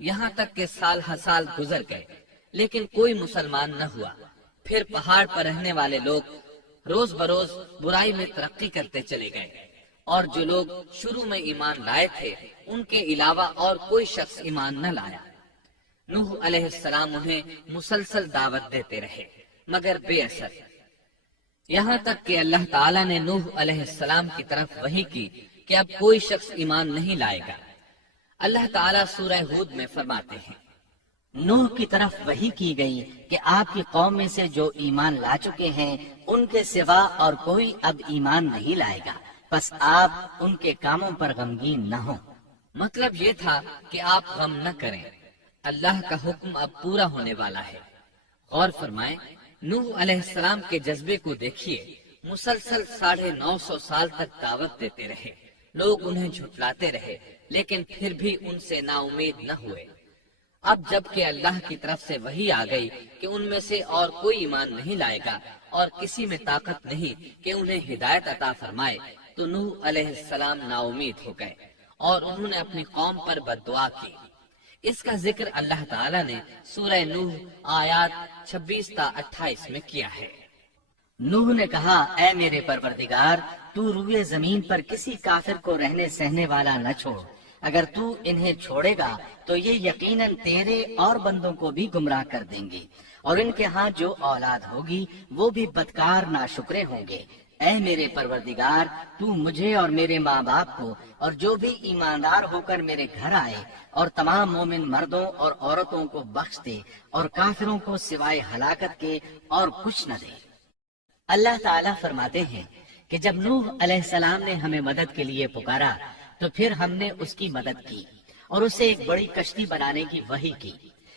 یہاں تک کہ سال ہر سال گزر گئے لیکن کوئی مسلمان نہ ہوا۔ پھر پہاڑ پر رہنے والے لوگ روز بروز برائی میں ترقی کرتے چلے گئے، اور جو لوگ شروع میں ایمان لائے تھے ان کے علاوہ اور کوئی شخص ایمان نہ لایا۔ نوح علیہ السلام انہیں مسلسل دعوت دیتے رہے مگر بے اثر، یہاں تک کہ اللہ تعالیٰ نے نوح علیہ السلام کی طرف وحی کی کہ اب کوئی شخص ایمان نہیں لائے گا۔ اللہ تعالیٰ سورہ ہود میں فرماتے ہیں، نوح کی طرف وحی کی گئی کہ آپ کی قوم میں سے جو ایمان لا چکے ہیں ان کے سوا اور کوئی اب ایمان نہیں لائے گا، بس آپ ان کے کاموں پر غمگین نہ ہوں۔ مطلب یہ تھا کہ آپ غم نہ کریں، اللہ کا حکم اب پورا ہونے والا ہے۔ غور فرمائیں، نوح علیہ السلام کے جذبے کو دیکھیے، مسلسل 950 سال تک دعوت دیتے رہے، لوگ انہیں جھٹلاتے رہے لیکن پھر بھی ان سے نا امید نہ ہوئے۔ اب جب کہ اللہ کی طرف سے وحی آ گئی کہ ان میں سے اور کوئی ایمان نہیں لائے گا اور کسی میں طاقت نہیں کہ انہیں ہدایت عطا فرمائے، تو نوح علیہ السلام نا امید ہو گئے اور انہوں نے اپنی قوم پر بد دعا کی۔ اس کا ذکر اللہ تعالیٰ نے سورہ نوح آیات 26 تا 28 میں کیا ہے۔ نوح نے کہا، اے میرے پروردگار، تو روئے زمین پر کسی کافر کو رہنے سہنے والا نہ چھوڑ، اگر تو انہیں چھوڑے گا تو یہ یقیناً تیرے اور بندوں کو بھی گمراہ کر دیں گے، اور ان کے ہاں جو اولاد ہوگی وہ بھی بدکار ناشکرے ہوں گے۔ اے میرے پروردگار، تو مجھے اور میرے ماں باپ کو اور جو بھی ایماندار ہو کر میرے گھر آئے اور تمام مومن مردوں اور عورتوں کو بخش دے، اور کافروں کو سوائے ہلاکت کے اور کچھ نہ دے۔ اللہ تعالیٰ فرماتے ہیں کہ جب نوح علیہ السلام نے ہمیں مدد کے لیے پکارا تو پھر ہم نے اس کی مدد کی اور اسے ایک بڑی کشتی بنانے کی وحی کی،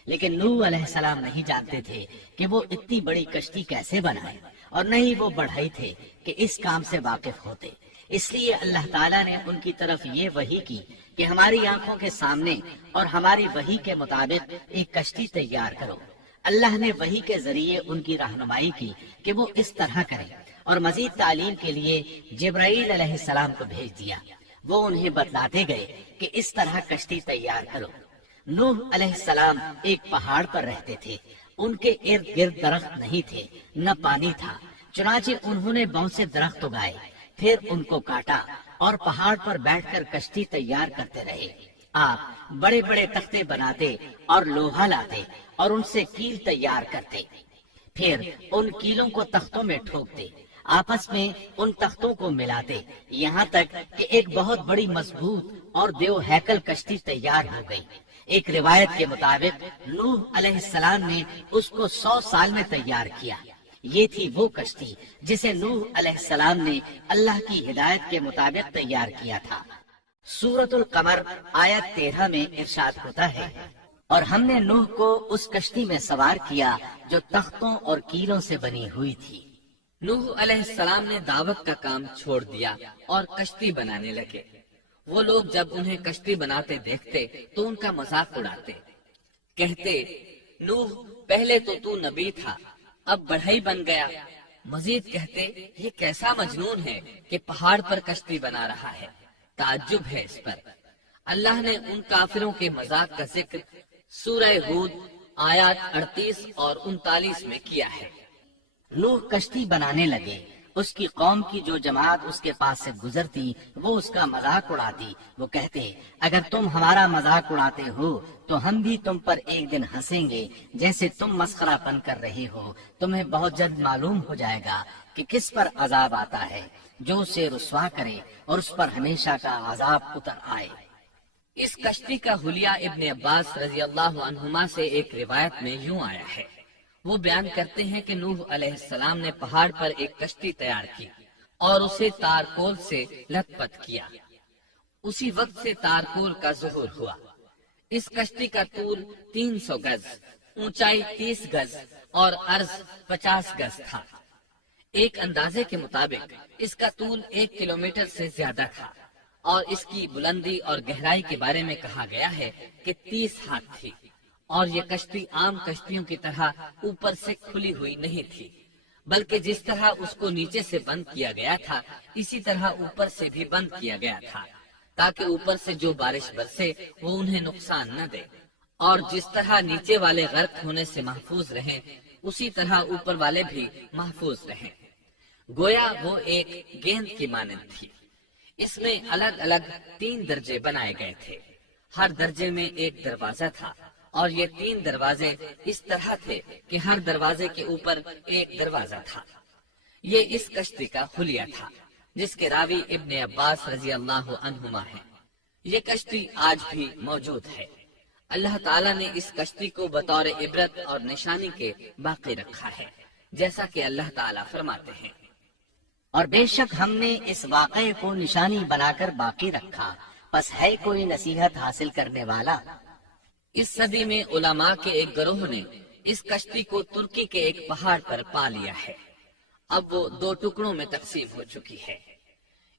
لیکن نوح علیہ السلام نہیں جانتے تھے کہ وہ اتنی بڑی کشتی کیسے بنائے، اور نہ ہی وہ بڑھئی تھے کہ اس کام سے واقف ہوتے۔ اس لیے اللہ تعالیٰ نے ان کی طرف یہ وحی کی کہ ہماری آنکھوں کے سامنے اور ہماری وحی کے مطابق ایک کشتی تیار کرو۔ اللہ نے وحی کے ذریعے ان کی رہنمائی کی کہ وہ اس طرح کریں، اور مزید تعلیم کے لیے جبرائیل علیہ السلام کو بھیج دیا۔ وہ انہیں بتلاتے گئے کہ اس طرح کشتی تیار کرو۔ نوح علیہ السلام ایک پہاڑ پر رہتے تھے، ان کے ارد گرد درخت نہیں تھے، نہ پانی تھا، چنانچہ انہوں نے بہت سے درخت اگائے، پھر ان کو کاٹا اور پہاڑ پر بیٹھ کر کشتی تیار کرتے رہے۔ آپ بڑے بڑے تختے بناتے اور لوہا لاتے اور ان سے کیل تیار کرتے، پھر ان کیلوں کو تختوں میں ٹھوکتے، آپس میں ان تختوں کو ملاتے، یہاں تک کہ ایک بہت بڑی مضبوط اور دیو ہیکل کشتی تیار ہو گئی۔ ایک روایت کے مطابق نوح علیہ السلام نے اس کو 100 سال میں تیار کیا۔ یہ تھی وہ کشتی جسے نوح علیہ السلام نے اللہ کی ہدایت کے مطابق تیار کیا تھا۔ سورۃ القمر آیت 13 میں ارشاد ہوتا ہے، اور ہم نے نوح کو اس کشتی میں سوار کیا جو تختوں اور کیلوں سے بنی ہوئی تھی۔ نوح علیہ السلام نے دعوت کا کام چھوڑ دیا اور کشتی بنانے لگے۔ وہ لوگ جب انہیں کشتی بناتے دیکھتے تو ان کا مذاق اڑاتے، کہتے، نوح پہلے تو نبی تھا، اب بڑھئی بن گیا۔ مزید کہتے، یہ کیسا مجنون ہے کہ پہاڑ پر کشتی بنا رہا ہے، تعجب ہے اس پر۔ اللہ نے ان کافروں کے مذاق کا ذکر سورہ ہود آیات 38 اور 39 میں کیا ہے۔ نوح کشتی بنانے لگے، اس کی قوم کی جو جماعت اس کے پاس سے گزرتی وہ اس کا مذاق اڑاتی۔ وہ کہتے، اگر تم ہمارا مذاق اڑاتے ہو تو ہم بھی تم پر ایک دن ہنسیں گے جیسے تم مسخرہ پن کر رہے ہو۔ تمہیں بہت جلد معلوم ہو جائے گا کہ کس پر عذاب آتا ہے، جو اسے رسوا کرے اور اس پر ہمیشہ کا عذاب اتر آئے۔ اس کشتی کا حلیہ ابن عباس رضی اللہ عنہما سے ایک روایت میں یوں آیا ہے۔ وہ بیان کرتے ہیں کہ نوح علیہ السلام نے پہاڑ پر ایک کشتی تیار کی اور اسے تارکول سے لت پت کیا۔ اسی وقت سے تارکول کا ظہور ہوا۔ اس کشتی کا طول 300 گز، اونچائی 30 گز اور عرض 50 گز تھا۔ ایک اندازے کے مطابق اس کا طول 1 کلومیٹر سے زیادہ تھا، اور اس کی بلندی اور گہرائی کے بارے میں کہا گیا ہے کہ 30 ہاتھ تھی، اور یہ کشتی عام کشتیوں کی طرح اوپر سے کھلی ہوئی نہیں تھی، بلکہ جس طرح اس کو نیچے سے بند کیا گیا تھا اسی طرح اوپر سے بھی بند کیا گیا تھا، تاکہ اوپر سے جو بارش برسے وہ انہیں نقصان نہ دے، اور جس طرح نیچے والے غرق ہونے سے محفوظ رہیں اسی طرح اوپر والے بھی محفوظ رہیں۔ گویا وہ ایک گیند کی مانند تھی۔ اس میں الگ الگ 3 درجے بنائے گئے تھے، ہر درجے میں ایک دروازہ تھا، اور یہ 3 دروازے اس طرح تھے کہ ہر دروازے کے اوپر ایک دروازہ تھا۔ یہ اس کشتی کا حلیہ تھا جس کے راوی ابن عباس رضی اللہ عنہما ہیں۔ یہ کشتی آج بھی موجود ہے۔ اللہ تعالیٰ نے اس کشتی کو بطور عبرت اور نشانی کے باقی رکھا ہے، جیسا کہ اللہ تعالیٰ فرماتے ہیں، اور بے شک ہم نے اس واقعے کو نشانی بنا کر باقی رکھا، پس ہے کوئی نصیحت حاصل کرنے والا۔ اس صدی میں علماء کے ایک گروہ نے اس کشتی کو ترکی کے ایک پہاڑ پر پا لیا ہے۔ اب وہ 2 ٹکڑوں میں تقسیم ہو چکی ہے۔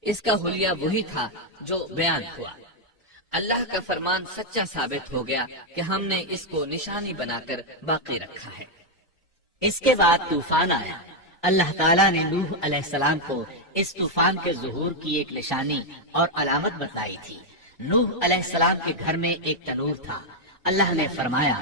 اس کا حلیہ وہی تھا جو بیان ہوا۔ اللہ کا فرمان سچا ثابت ہو گیا کہ ہم نے اس کو نشانی بنا کر باقی رکھا ہے۔ اس کے بعد طوفان آیا۔ اللہ تعالیٰ نے نوح علیہ السلام کو اس طوفان کے ظہور کی ایک نشانی اور علامت بتلائی تھی۔ نوح علیہ السلام کے گھر میں ایک تنور تھا۔ اللہ نے فرمایا،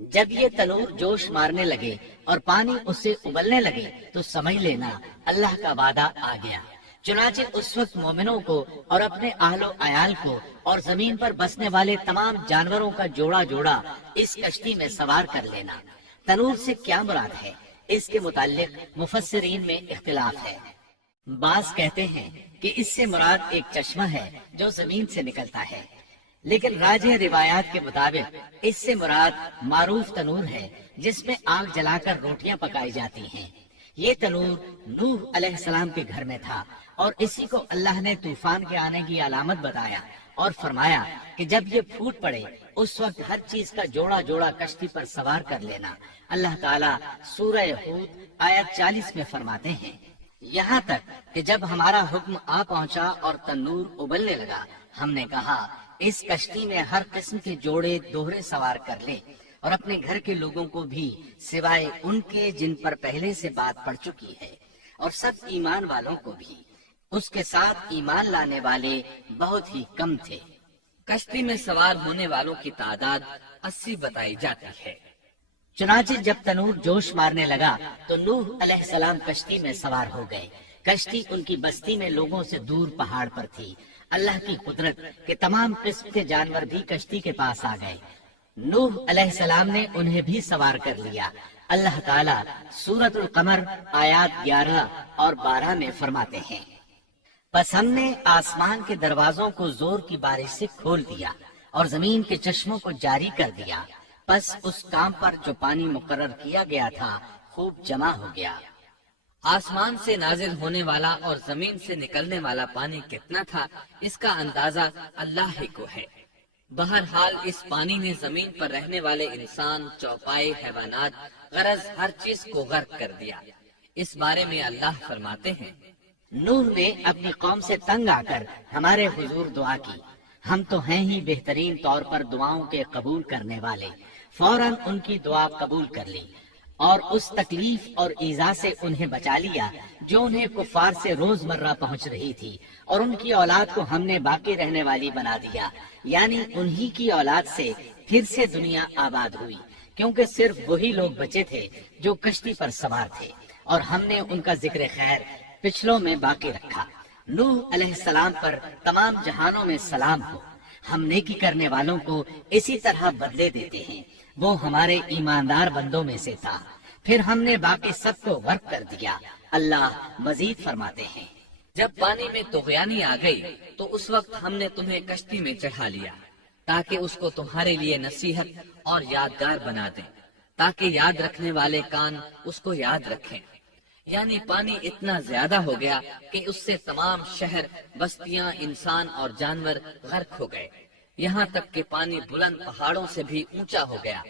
جب یہ تنور جوش مارنے لگے اور پانی اس سے ابلنے لگے تو سمجھ لینا اللہ کا وعدہ آ گیا۔ چنانچہ اس وقت مومنوں کو اور اپنے اہل و عیال کو اور زمین پر بسنے والے تمام جانوروں کا جوڑا جوڑا اس کشتی میں سوار کر لینا۔ تنور سے کیا مراد ہے، اس کے متعلق مفسرین میں اختلاف ہے۔ بعض کہتے ہیں کہ اس سے مراد ایک چشمہ ہے جو زمین سے نکلتا ہے، لیکن راجح روایات کے مطابق اس سے مراد معروف تنور ہے جس میں آگ جلا کر روٹیاں پکائی جاتی ہیں۔ یہ تنور نوح علیہ السلام کے گھر میں تھا، اور اسی کو اللہ نے طوفان کے آنے کی علامت بتایا اور فرمایا کہ جب یہ پھوٹ پڑے اس وقت ہر چیز کا جوڑا جوڑا کشتی پر سوار کر لینا۔ اللہ تعالیٰ سورہ ہود آیت 40 میں فرماتے ہیں، یہاں تک کہ جب ہمارا حکم آ پہنچا اور تنور ابلنے لگا، ہم نے کہا اس کشتی میں ہر قسم کے جوڑے دوہرے سوار کر لے، اور اپنے گھر کے لوگوں کو بھی سوائے ان کے جن پر پہلے سے بات پڑ چکی ہے، اور سب ایمان والوں کو بھی۔ اس کے ساتھ ایمان لانے والے بہت ہی کم تھے۔ کشتی میں سوار ہونے والوں کی تعداد 80 بتائی جاتی ہے۔ چنانچہ جب تنور جوش مارنے لگا تو نوح علیہ السلام کشتی میں سوار ہو گئے۔ کشتی ان کی بستی میں لوگوں سے دور پہاڑ پر تھی۔ اللہ کی قدرت کہ تمام قسم کے جانور بھی کشتی کے پاس آ گئے۔ نوح علیہ السلام نے انہیں بھی سوار کر لیا۔ اللہ تعالیٰ سورۃ القمر آیات 11 اور 12 میں فرماتے ہیں، پس ہم نے آسمان کے دروازوں کو زور کی بارش سے کھول دیا اور زمین کے چشموں کو جاری کر دیا، پس اس کام پر جو پانی مقرر کیا گیا تھا خوب جمع ہو گیا۔ آسمان سے نازل ہونے والا اور زمین سے نکلنے والا پانی کتنا تھا، اس کا اندازہ اللہ ہی کو ہے۔ بہرحال اس پانی نے زمین پر رہنے والے انسان، چوپائے، حیوانات، غرض ہر چیز کو غرق کر دیا۔ اس بارے میں اللہ فرماتے ہیں، نوح نے اپنی قوم سے تنگ آ کر ہمارے حضور دعا کی، ہم تو ہیں ہی بہترین طور پر دعاؤں کے قبول کرنے والے۔ فوراً ان کی دعا قبول کر لی اور اس تکلیف اور ایذا سے انہیں بچا لیا جو انہیں کفار سے روزمرہ پہنچ رہی تھی، اور ان کی اولاد کو ہم نے باقی رہنے والی بنا دیا، یعنی انہی کی اولاد سے پھر سے دنیا آباد ہوئی، کیونکہ صرف وہی لوگ بچے تھے جو کشتی پر سوار تھے، اور ہم نے ان کا ذکر خیر پچھلوں میں باقی رکھا۔ نوح علیہ السلام پر تمام جہانوں میں سلام ہو۔ ہم نیکی کرنے والوں کو اسی طرح بدلے دیتے ہیں، وہ ہمارے ایماندار بندوں میں سے تھا، پھر ہم نے باقی سب کو غرق کر دیا۔ اللہ مزید فرماتے ہیں، جب پانی میں طغیانی آ گئی تو اس وقت ہم نے تمہیں کشتی میں چڑھا لیا تاکہ اس کو تمہارے لیے نصیحت اور یادگار بنا دیں، تاکہ یاد رکھنے والے کان اس کو یاد رکھیں۔ یعنی پانی اتنا زیادہ ہو گیا کہ اس سے تمام شہر، بستیاں، انسان اور جانور غرق ہو گئے، یہاں تک کہ پانی بلند پہاڑوں سے بھی اونچا ہو گیا،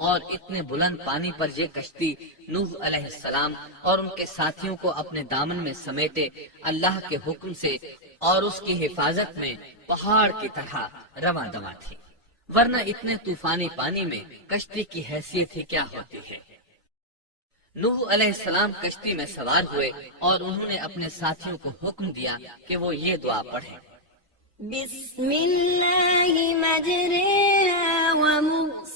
اور اتنے بلند پانی پر یہ کشتی نوح علیہ السلام اور ان کے ساتھیوں کو اپنے دامن میں سمیٹے اللہ کے حکم سے اور اس کی حفاظت میں پہاڑ کی طرح رواں دواں تھی، ورنہ اتنے طوفانی پانی میں کشتی کی حیثیت ہی کیا ہوتی ہے۔ نوح علیہ السلام کشتی میں سوار ہوئے اور انہوں نے اپنے ساتھیوں کو حکم دیا کہ وہ یہ دعا پڑھیں، بسم اللہ مجریہا ومرساہا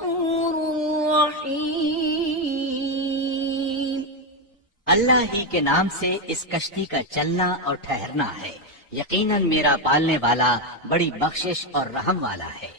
غفور رحیم۔ اللہ ہی کے نام سے اس کشتی کا چلنا اور ٹھہرنا ہے، یقیناً میرا پالنے والا بڑی بخشش اور رحم والا ہے۔